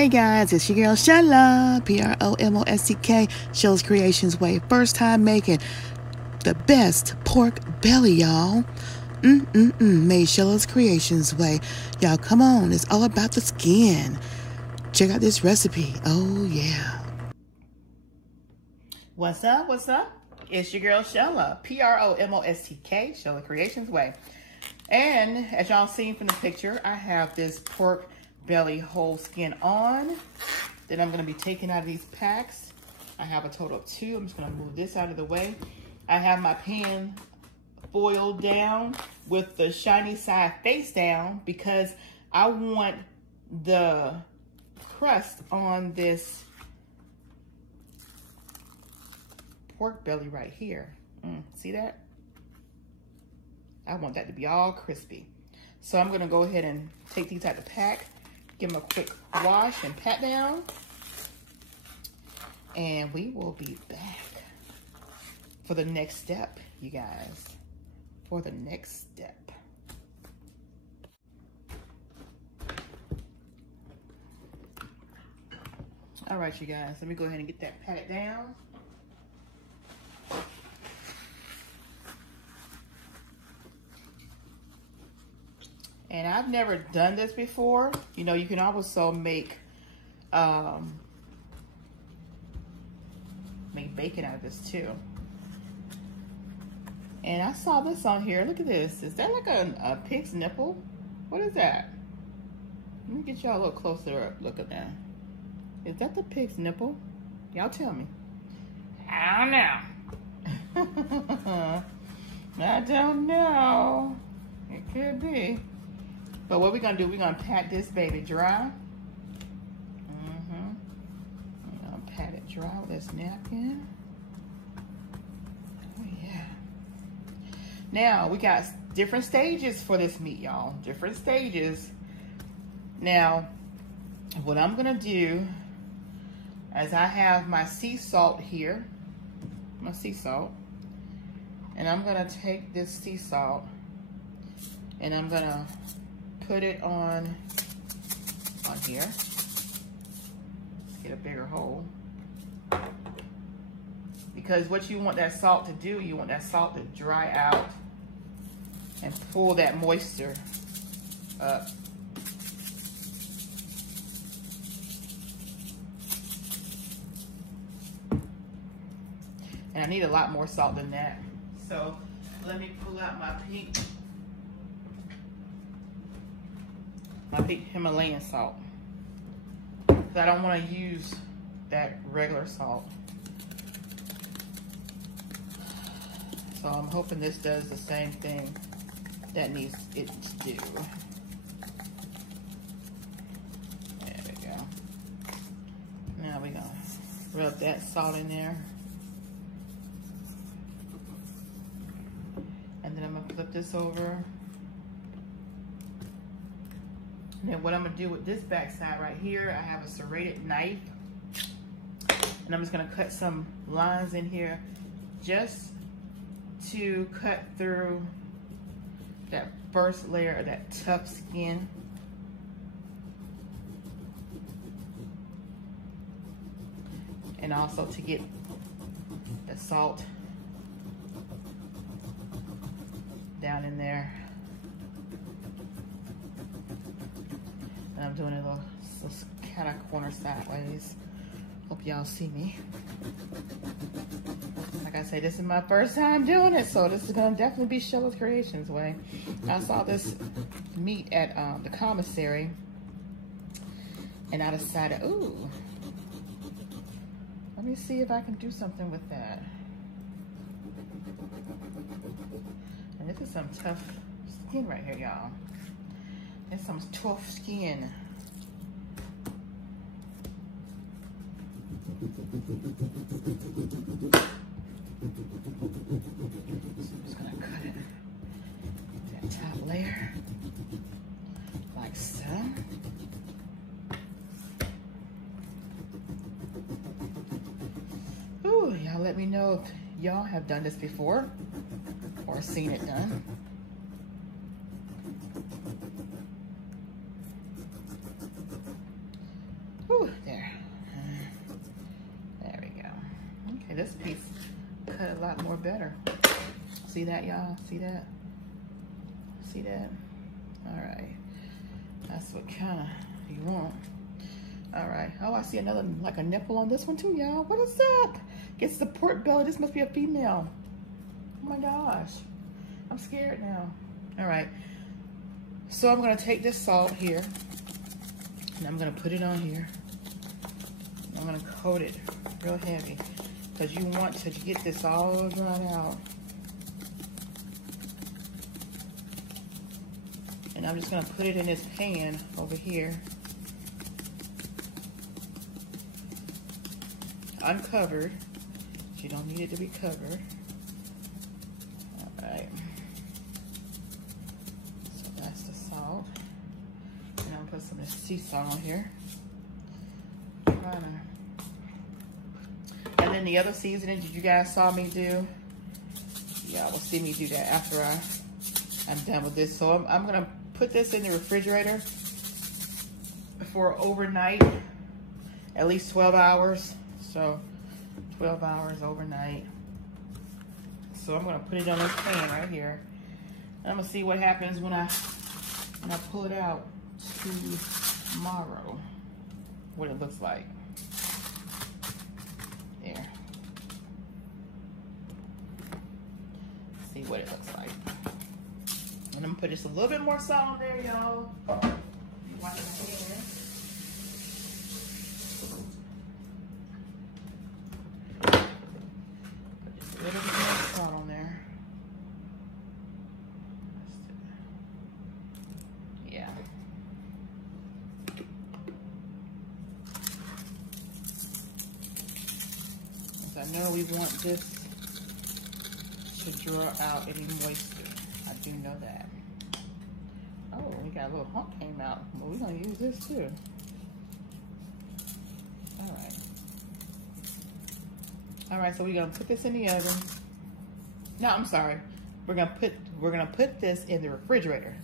Hey guys, it's your girl Shala, PromoSTK, Shala's Creations Way. First time making the best pork belly, y'all. Made Shala's Creations Way. Y'all, come on, it's all about the skin. Check out this recipe. Oh yeah. What's up? What's up? It's your girl Shala, PromoSTK, Shala's Creations Way. And as y'all seen from the picture, I have this pork belly whole skin on that I'm going to be taking out of these packs. I have a total of 2. I'm just going to move this out of the way. I have my pan foiled down with the shiny side face down because I want the crust on this pork belly right here. See that? I want that to be all crispy. So I'm going to go ahead and take these out of the pack, give them a quick wash and pat down, and we will be back for the next step, you guys. For the next step. All right, you guys, let me go ahead and get that patted down. And I've never done this before. You know, you can also make bacon out of this too. And I saw this on here. Look at this. Is that like a pig's nipple? What is that? Let me get y'all a little closer look at that. Is that the pig's nipple? Y'all tell me. I don't know. I don't know. It could be. But what we're gonna do, we're gonna pat this baby dry. We're gonna pat it dry with this napkin. Oh yeah. Now, we got different stages for this meat, y'all. Different stages. Now, what I'm gonna do is I have my sea salt here. My sea salt. And I'm gonna take this sea salt and I'm gonna put it on here. Get a bigger hole. Because what you want that salt to do, you want that salt to dry out and pull that moisture up. And I need a lot more salt than that. So let me pull out my pink Himalayan salt. Because I don't want to use that regular salt. So I'm hoping this does the same thing that needs it to do. There we go. Now we're going to rub that salt in there. And then I'm going to flip this over. And then what I'm gonna do with this back side right here, I have a serrated knife. And I'm just gonna cut some lines in here just to cut through that first layer of that tough skin. And also to get the salt down in there. And I'm doing it a little kind of corner sideways. Hope y'all see me. Like I say, this is my first time doing it, so this is gonna definitely be Shala's Creations Way. I saw this meat at the commissary, and I decided, ooh, let me see if I can do something with that. And this is some tough skin right here, y'all. It's some tough skin. So I'm just gonna cut it. That top layer, like so. Ooh, y'all let me know if y'all have done this before or seen it done. Whew, there. There we go. Okay, this piece cut a lot more better. See that, y'all? See that? See that? All right. That's what kind of you want. All right. Oh, I see another, like a nipple on this one too, y'all. What is up? It's the pork belly. This must be a female. Oh my gosh. I'm scared now. All right. So I'm going to take this salt here and I'm going to put it on here. I'm going to coat it real heavy because you want to get this all dried out. And I'm just going to put it in this pan over here. Uncovered. You don't need it to be covered. All right. So that's the salt. And I'll put some of the sea salt on here. And then the other seasoning that you guys saw me do, y'all will see me do that after I'm done with this. So I'm gonna put this in the refrigerator for overnight, at least 12 hours. So 12 hours overnight. So I'm gonna put it on this pan right here. I'm gonna see what happens when I pull it out tomorrow. What it looks like. There. See what it looks like. And I'm gonna put just a little bit more salt on there, y'all. Watch my hand. Put just a little bit more salt on there. Yeah. I know we want this to draw out any moisture. I do know that. Oh, we got a little hump came out. Well, we're gonna use this too. All right. All right, so we're gonna put this in the oven. No, I'm sorry. We're gonna put this in the refrigerator.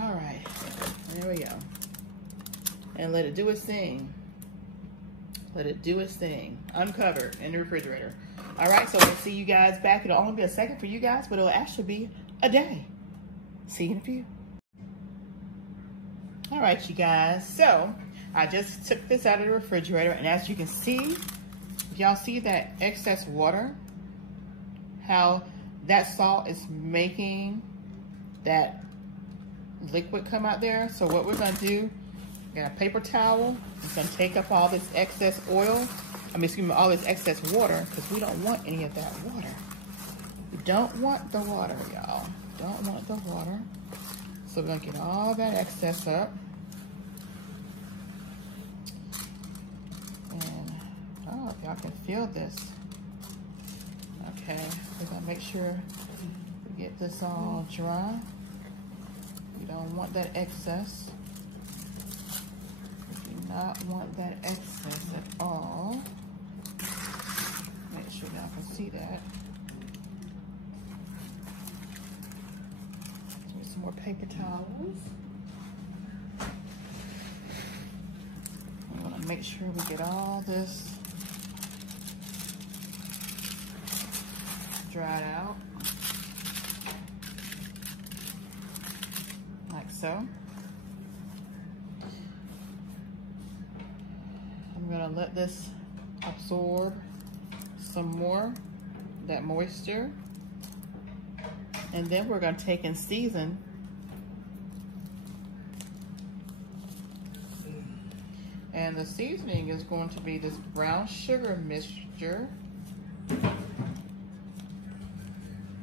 All right, there we go. And let it do its thing. Let it do its thing. Uncovered in the refrigerator. All right, so we'll see you guys back. It'll only be a second for you guys, but it'll actually be a day. See you in a few. All right, you guys. So I just took this out of the refrigerator, and as you can see, y'all see that excess water? How that salt is making that liquid come out there. So what we're gonna do, we got a paper towel. It's gonna take up all this excess oil. Excuse me, all this excess water, because we don't want any of that water. We don't want the water, y'all. Don't want the water. So we're gonna get all that excess up. And, oh, if y'all can feel this. Okay, we're gonna make sure we get this all dry. We don't want that excess. We do not want that excess at all. Make sure y'all can see that. Get some more paper towels. We want to make sure we get all this dried out, like so. I'm gonna let this absorb some more of that moisture, and then we're gonna take and season. And the seasoning is going to be this brown sugar mixture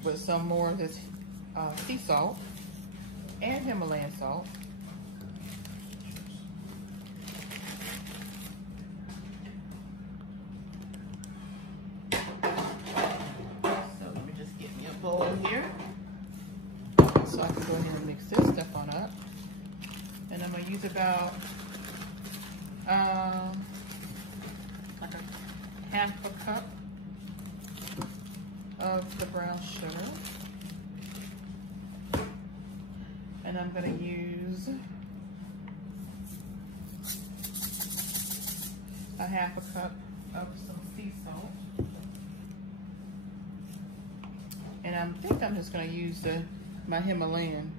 with some more of this sea salt and Himalayan salt. So let me just get me a bowl here so I can go ahead and mix this stuff on up. And I'm gonna use about like a half a cup of the brown sugar. And I'm gonna use a half a cup of some sea salt. And I think I'm just going to use my Himalayan.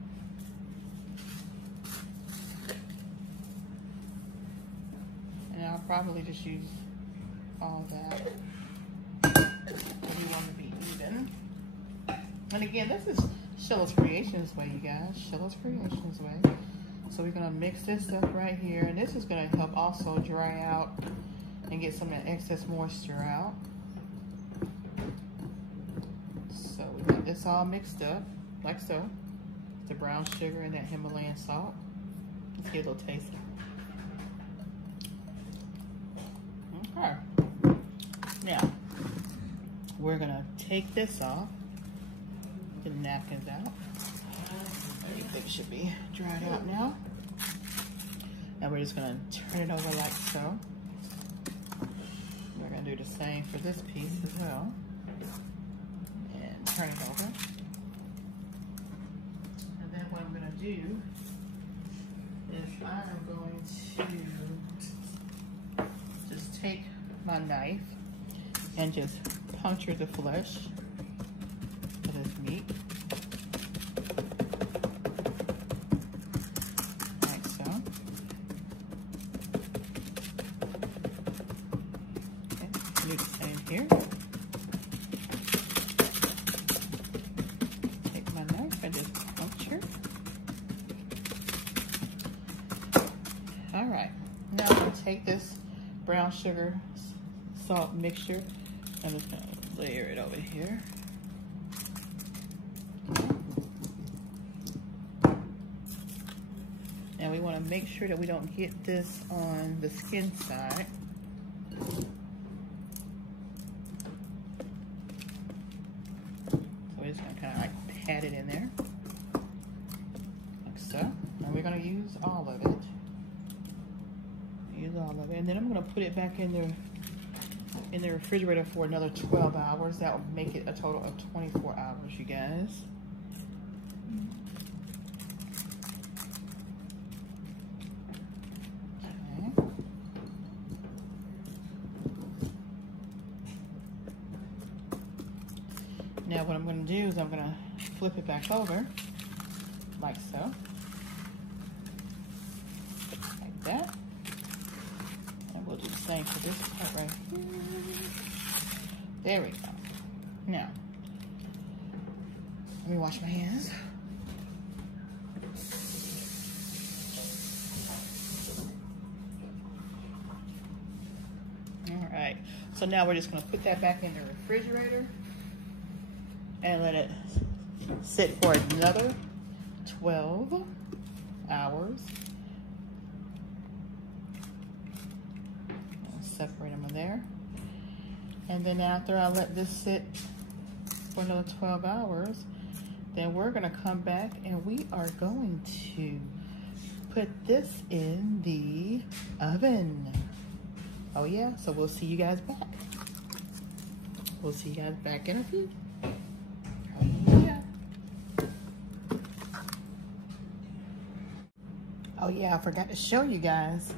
And I'll probably just use all that. We want to be even. And again, this is Sheila's Creations way, you guys. Sheila's Creations way. So we're gonna mix this stuff right here, and this is gonna help also dry out and get some of that excess moisture out. So we got this all mixed up, like so. The brown sugar and that Himalayan salt. Let's get a little taste. Okay. Now, we're gonna take this off. Get the napkins out. I think it should be dried out now. And we're just gonna turn it over like so. We're gonna do the same for this piece as well. And turn it over. And then what I'm gonna do is I'm going to just take my knife and just puncture the flesh of this meat. Like so. Okay, do the same here. Take my knife and just puncture. All right, now I'm gonna take this brown sugar salt mixture. I'm just gonna layer it over here. And we want to make sure that we don't get this on the skin side. So we're just gonna kind of like pat it in there, like so. And we're gonna use all of it. Use all of it, and then I'm gonna put it back in the refrigerator for another 12 hours. That will make it a total of 24 hours, you guys. Okay. Now what I'm going to do is I'm going to flip it back over, like so. Like that. We'll do the same for this part right here. There we go. Now, let me wash my hands. All right, so now we're just gonna put that back in the refrigerator and let it sit for another 12 hours. Separate them in there. And then after I let this sit for another 12 hours, then we're gonna come back and we are going to put this in the oven. Oh yeah, so we'll see you guys back. We'll see you guys back in a few. Oh yeah. Oh yeah, I forgot to show you guys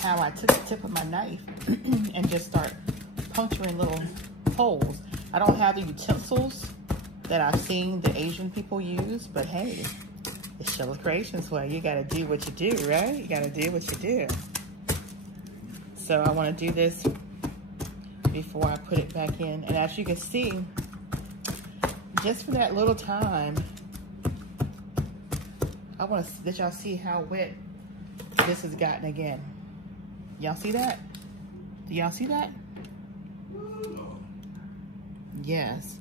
how I took the tip of my knife and just start puncturing little holes. I don't have the utensils that I've seen the Asian people use, but hey, it's Sheila's Creations way. You gotta do what you do, right? You gotta do what you do. So I wanna do this before I put it back in. And as you can see, just for that little time, I want to let y'all see how wet this has gotten again. Y'all see that? Do y'all see that? Yes,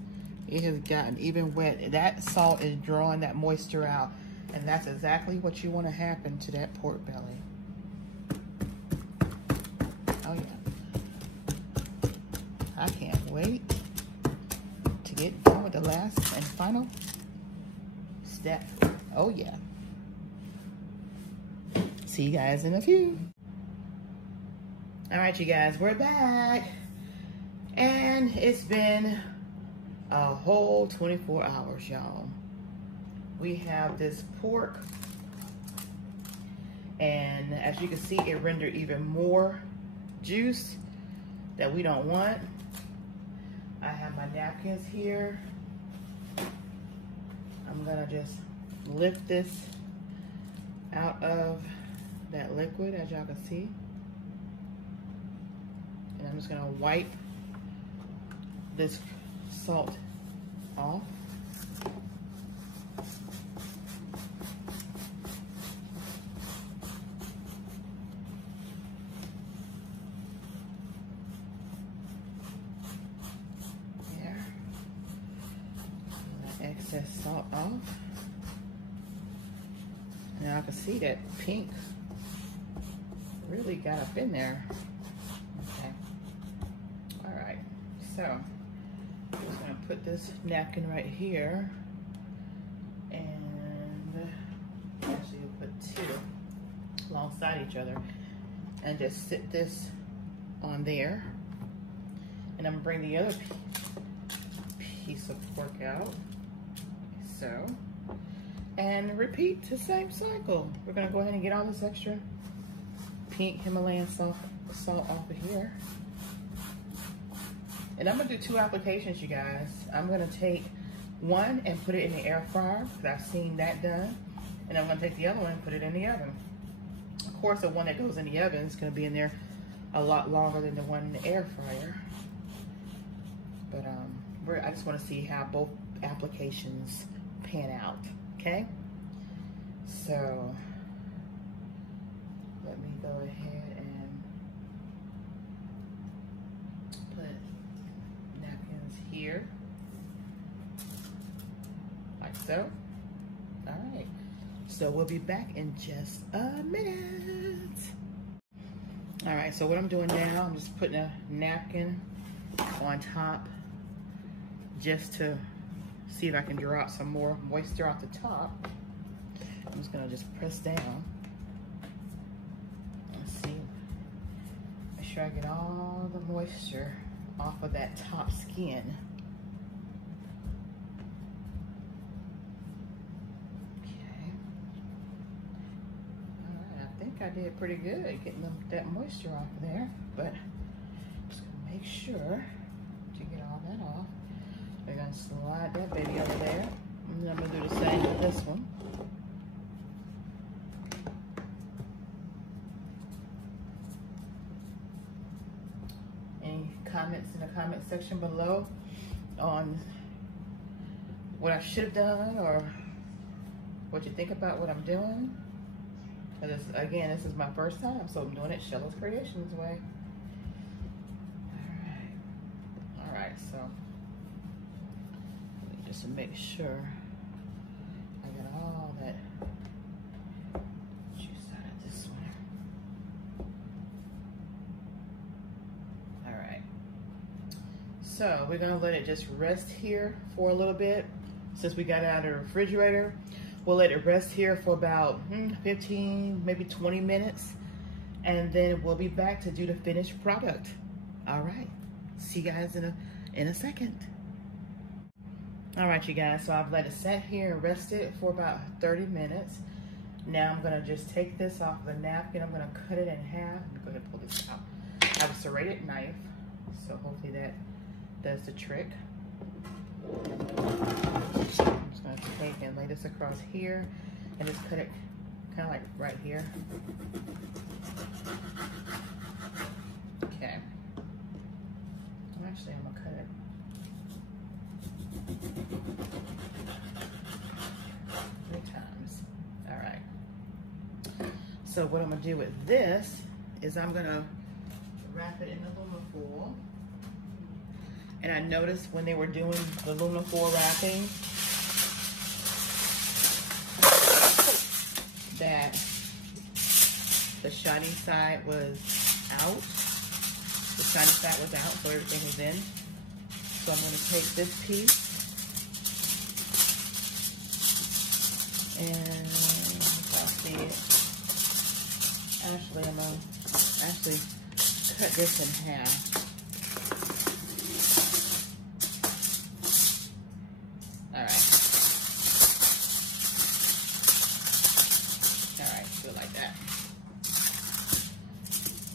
it has gotten even wet. That salt is drawing that moisture out, and that's exactly what you want to happen to that pork belly. Oh yeah. I can't wait to get done with the last and final step. Oh yeah. See you guys in a few. All right, you guys, we're back. And it's been a whole 24 hours, y'all. We have this pork, and as you can see, it rendered even more juice that we don't want. I have my napkins here. I'm gonna just lift this out of that liquid, as y'all can see. And I'm just gonna wipe this salt off. There. Excess salt off. Now I can see that pink really got up in there. Okay. All right. So I'm just gonna put this napkin right here, and actually we'll put two alongside each other, and just sit this on there. And I'm gonna bring the other piece of pork out. So, and repeat the same cycle. We're gonna go ahead and get all this extra pink Himalayan salt off of here. And I'm gonna do 2 applications, you guys. I'm gonna take one and put it in the air fryer, because I've seen that done. And I'm gonna take the other one and put it in the oven. Of course, the one that goes in the oven is gonna be in there a lot longer than the one in the air fryer. But I just wanna see how both applications pan out, okay? So, let me go ahead and put napkins here, like so. All right, so we'll be back in just a minute. All right, so what I'm doing now, I'm just putting a napkin on top just to see if I can draw out some more moisture off the top. I'm just gonna just press down. Let's see. Make sure I get all the moisture off of that top skin. Okay. All right, I think I did pretty good getting that moisture off of there, but I'm just gonna make sure to get all that off. We're gonna slide that baby over there. And then I'm gonna do the same with this one. Any comments in the comment section below on what I should have done or what you think about what I'm doing? Because again, this is my first time, so I'm doing it Shella's Creations way. All right, so just to make sure I got all that juice out of this one. All right, so we're gonna let it just rest here for a little bit. Since we got it out of the refrigerator, we'll let it rest here for about 15, maybe 20 minutes, and then we'll be back to do the finished product. All right, see you guys in a second. All right, you guys, so I've let it sit here and rest it for about 30 minutes. Now I'm gonna just take this off the napkin. I'm gonna cut it in half. I'm gonna pull this out. I have a serrated knife, so hopefully that does the trick. I'm just gonna take and lay this across here and just cut it kind of like right here. Okay. Actually, I'm gonna cut it 3 times. All right. So what I'm gonna do with this is I'm gonna wrap it in aluminum foil. And I noticed when they were doing the aluminum foil wrapping that the shiny side was out. The shiny side was out, so everything was in. So I'm gonna take this piece and I'll see it. Actually, I'm gonna cut this in half. All right, do it like that.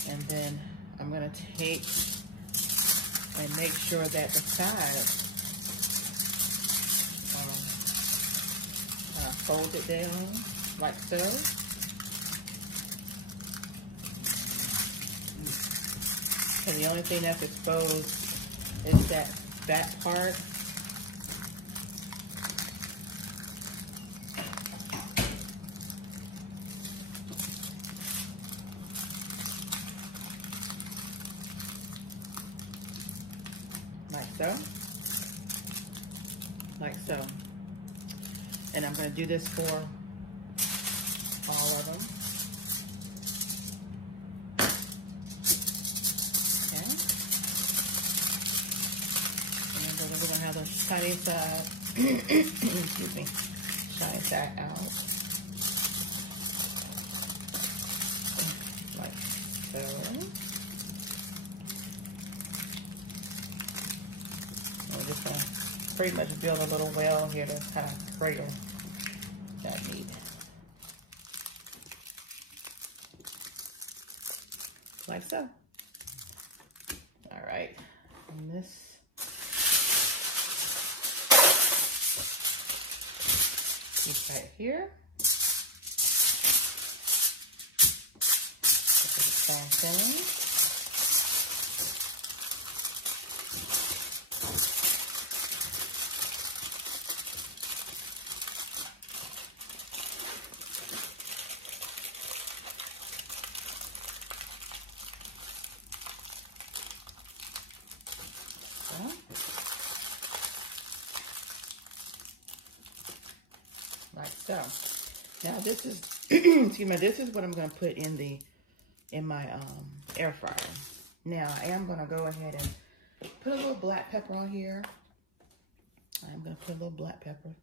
And then I'm I'm gonna take and make sure that the sides fold it down like so. And the only thing that's exposed is that part. Like so. Like so. And I'm going to do this for all of them. Okay. And then we're going to have the shiny side, excuse me, shiny side out. Like so. We're just going to pretty much build a little well here to kind of cradle that meat. Like so. All right. And this piece right here. This is the same thing. Like so. Now this is excuse me, this is what I'm going to put in my air fryer. Now I am going to go ahead and put a little black pepper on here. I'm going to put a little black pepper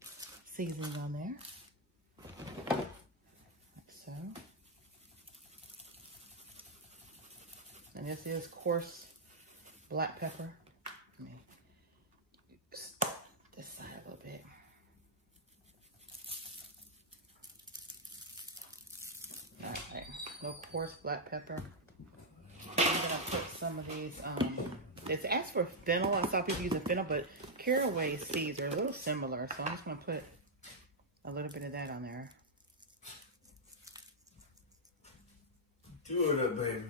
seasoning on there. Like so. And this is coarse black pepper. Let me use this side a little bit. Alright, a little coarse black pepper. I'm gonna put some of these, it's asked for fennel. I saw people using fennel, but caraway seeds are a little similar, so I'm just gonna put a little bit of that on there. Do it up, baby.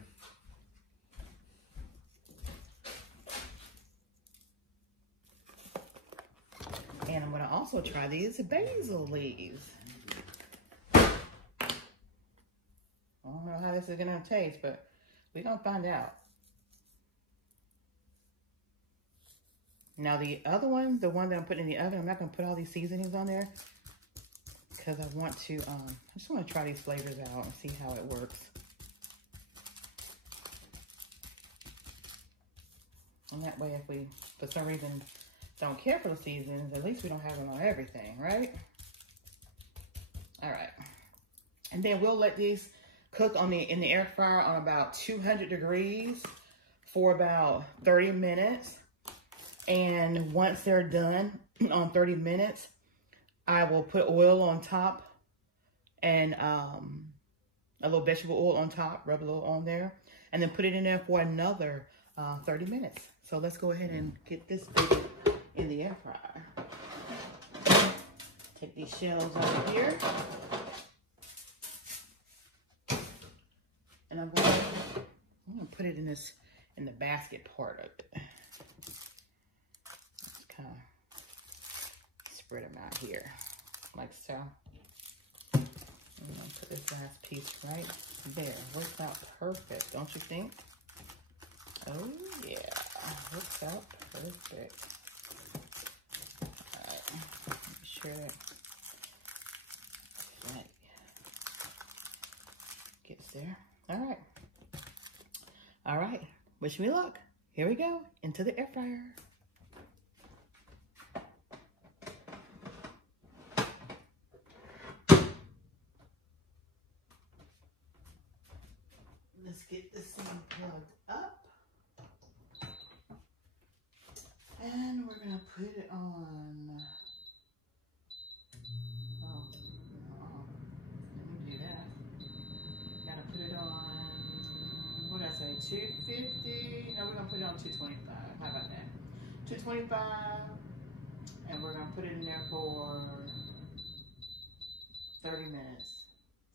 And I'm gonna also try these basil leaves. I don't know how this is gonna taste, but we're gonna find out. Now the other one, the one that I'm putting in the oven, I'm not gonna put all these seasonings on there because I want to, I just wanna try these flavors out and see how it works. And that way, if we, for some reason, don't care for the seasonings, at least we don't have them on everything, right? All right. And then we'll let these cook in the air fryer on about 200 degrees for about 30 minutes. And once they're done on 30 minutes, I will put oil on top and a little vegetable oil on top, rub a little on there, and then put it in there for another 30 minutes. So let's go ahead and get this baby in the air fryer. Take these shells out of here. And I'm gonna put it in the basket part of it. Just kind of spread them out here, like so. I'm gonna put this last piece right there. Works out perfect, don't you think? Oh yeah, works out perfect. All right, make sure that right gets there. All right. All right. Wish me luck. Here we go. Into the air fryer. Let's get this thing plugged up. And we're going to put it on. Oh, no. Let me do that. Gotta put it on, what did I say, 250? 225. And we're gonna put it in there for 30 minutes.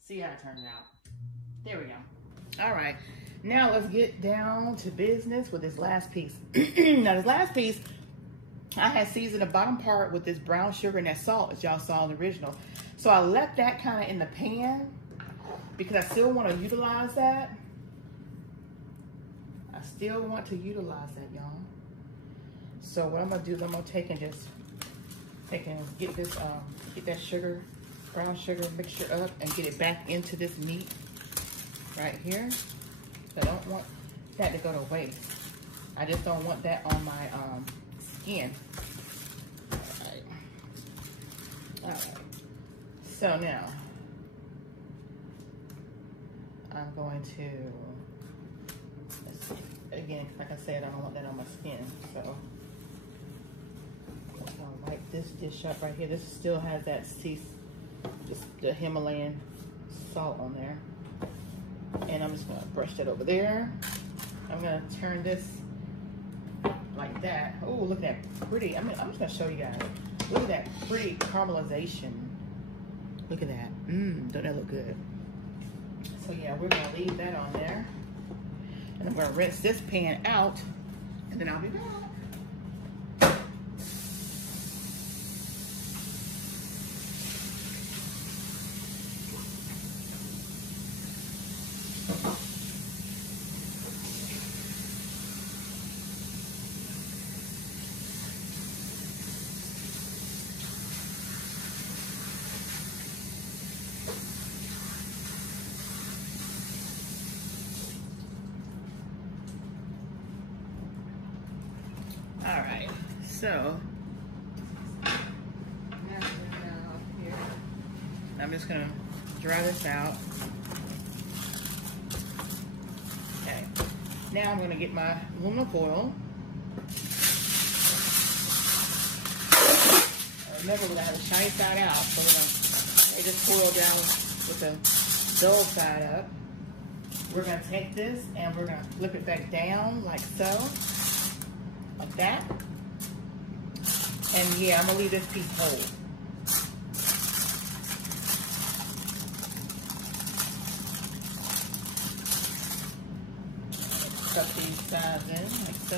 See how it turned out. There we go. All right, now let's get down to business with this last piece. Now this last piece, I had seasoned the bottom part with this brown sugar and that salt, as y'all saw in the original. So I left that kind of in the pan because I still want to utilize that. I still want to utilize that, y'all. So what I'm gonna do is I'm gonna take and just get this, get that sugar, brown sugar mixture up and get it back into this meat right here. I don't want that to go to waste. I just don't want that on my skin. All right. So now I'm going to, let's see, again, like I said, I don't want that on my skin. So I'll wipe this dish up right here. This still has that just the Himalayan salt on there. And I'm just gonna brush that over there. I'm gonna turn this like that. Oh, look at that pretty. I'm just gonna show you guys. Look at that pretty caramelization. Look at that. Don't that look good? So yeah, we're gonna leave that on there. And I'm gonna rinse this pan out, and then I'll be back. All right, so I'm just gonna dry this out. Okay, now I'm gonna get my aluminum foil. Remember, we're gonna have the shiny side out, so we're gonna lay this foil down with the dull side up. We're gonna take this and we're gonna flip it back down like so. Like that. And yeah, I'm gonna leave this piece whole. Stuff these sides in like so.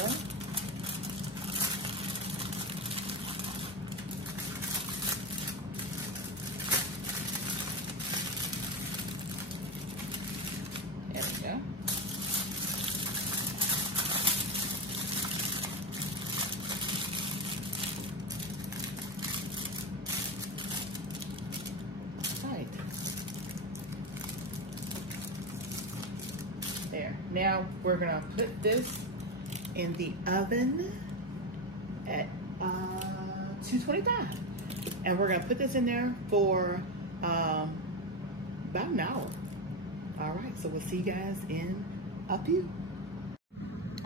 There we go. There. Now we're gonna put this in the oven at 225, and we're gonna put this in there for about an hour. All right, so we'll see you guys in a few.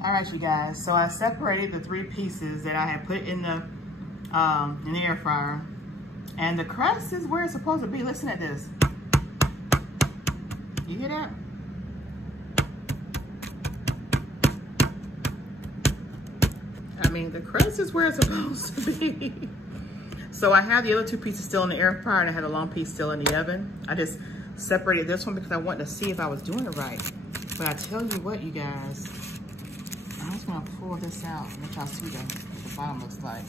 All right, you guys. So I separated the 3 pieces that I had put in the air fryer, and the crust is where it's supposed to be. Listen at this. You hear that? I mean, the crust is where it's supposed to be. So I have the other 2 pieces still in the air fryer, and I had a long piece still in the oven. I just separated this one because I wanted to see if I was doing it right. But I tell you what, you guys, I'm just gonna pull this out and let y'all see what the bottom looks like.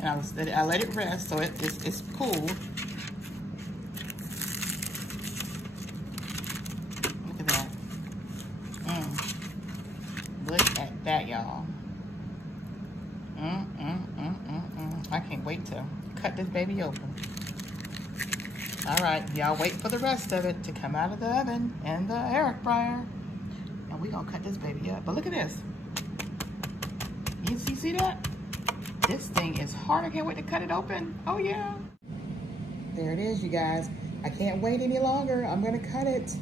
And I let it rest so it's cool. Look at that, y'all. I can't wait to cut this baby open. All right, y'all wait for the rest of it to come out of the oven and the air fryer. And we're gonna cut this baby up. But look at this. You see that? This thing is hard. I can't wait to cut it open. Oh yeah. There it is, you guys. I can't wait any longer. I'm gonna cut it.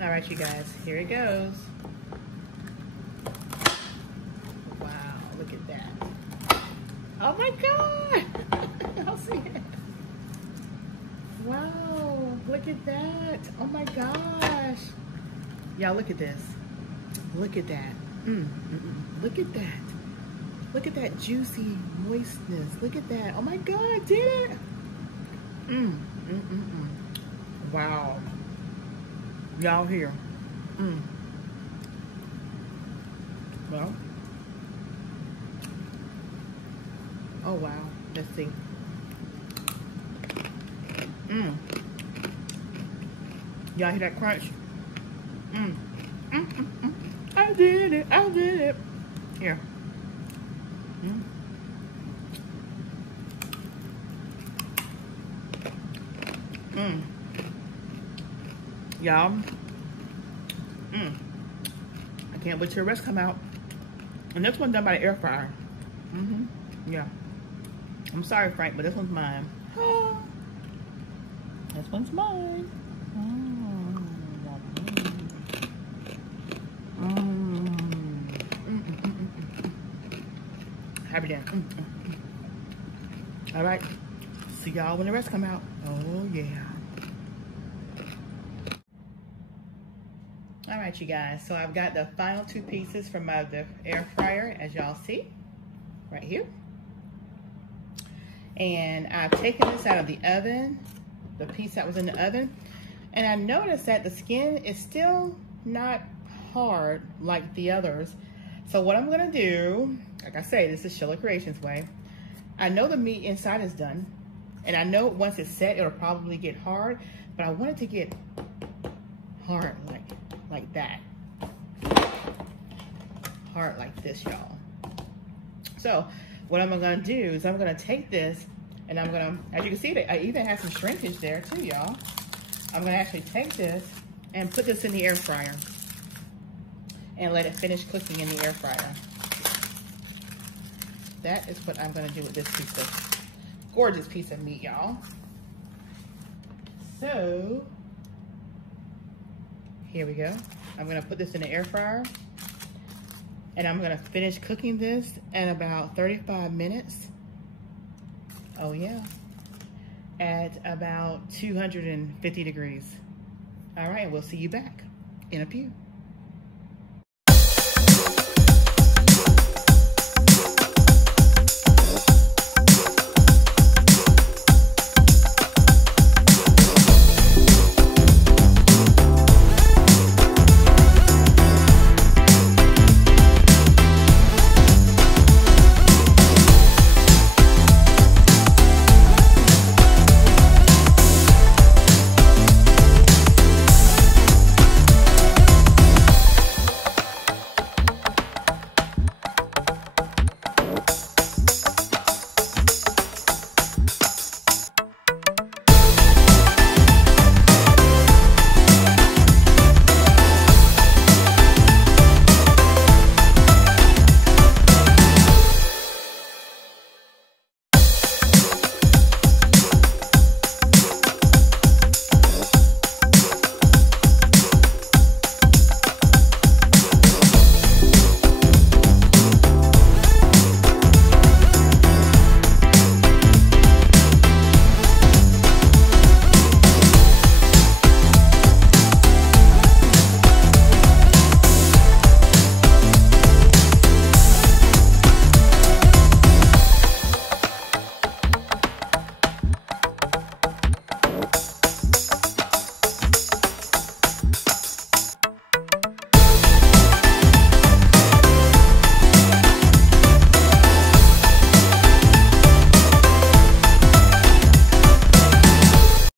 All right, you guys, here it goes. Look at that. Oh my God. I'll see it. Wow, look at that. Oh my gosh. Y'all, look at this. Look at that. Look at that. Look at that juicy moistness. Look at that. Oh my God, did it? Wow. Y'all here. Well. Oh wow. Let's see. Y'all hear that crunch? I did it. I did it. Here. Y'all. I can't wait till the rest come out. And this one's done by the air fryer. Yeah. I'm sorry, Frank, but this one's mine. This one's mine. Happy day. All right. See y'all when the rest come out. Oh, yeah. All right, you guys. So I've got the final 2 pieces from the air fryer, as y'all see, right here. And I've taken this out of the oven, the piece that was in the oven, and I noticed that the skin is still not hard like the others. So what I'm gonna do, like I say, this is Sheila Creations way. I know the meat inside is done, and I know once it's set, it'll probably get hard, but I want it to get hard like that. Hard like this, y'all. So what I'm gonna do is I'm gonna take this and I'm gonna, as you can see, I even have some shrinkage there too, y'all. I'm gonna actually take this and put this in the air fryer and let it finish cooking in the air fryer. That is what I'm gonna do with this piece of, gorgeous piece of meat, y'all. So, here we go. I'm gonna put this in the air fryer and I'm gonna finish cooking this in about 35 minutes. Oh yeah, at about 250 degrees. All right, we'll see you back in a few.